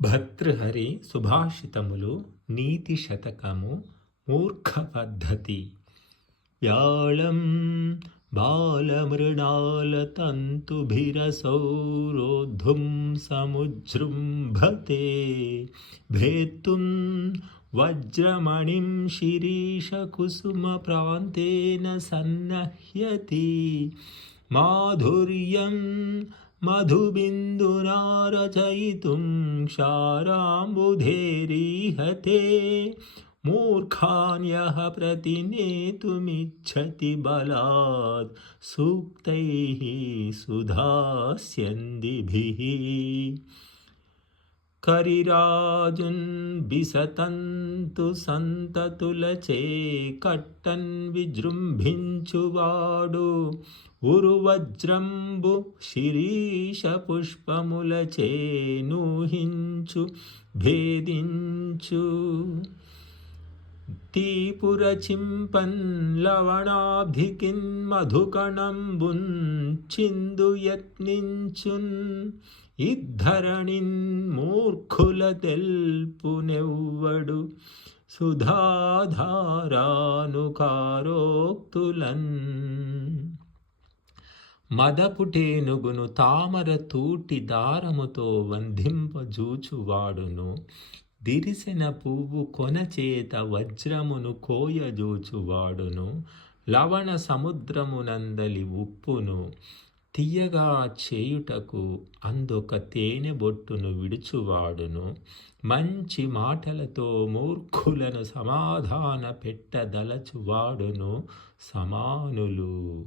భర్తృహరి సుభాషితములు నీతి శతకము మూర్ఖ పద్ధతి వ్యాళం బాలమృణాల తంతుభిరసౌరోద్ధుం సముజృంభతే భేత్తుం వజ్రమణిం శిరీషకుసుమప్రాంతేన సన్నహ్యతి మాధుర్యం मधुबिन्दुना रचयितुं क्षाराम्बुधेरीहते मूर्खान्यः प्रतिनेतुमिच्छति बलात् सूक्तैः सुधास्यन्दिभिः। కరిరాజున్ బిసతంతు సంతతులచే కట్టన్ విజృంభించువాడు. ఉరువజ్రంబు శిరీష పుష్పములచే నూహించు భేదించు. తీపురచింపన్ లవణాభికిన్ మధుకణంబున్ చిందు యత్నించున్ ఇద్ధరణిన్ మూర్ఖుల తెల్పునెవ్వడు సుధాధారానుకారోక్తులన్. మదపుటేనుగును తామర తూటి దారముతో వంధింపజూచువాడును. దిరిసిన పువ్వు కొనచేత వజ్రమును కోయజూచువాడును లవణ సముద్రమునందలి ఉప్పును తీయగా చేయుటకు అందొక తేనె బొట్టును విడుచువాడును. మంచి మాటలతో మూర్ఖులను సమాధాన పెట్టదలచువాడును సమానులు.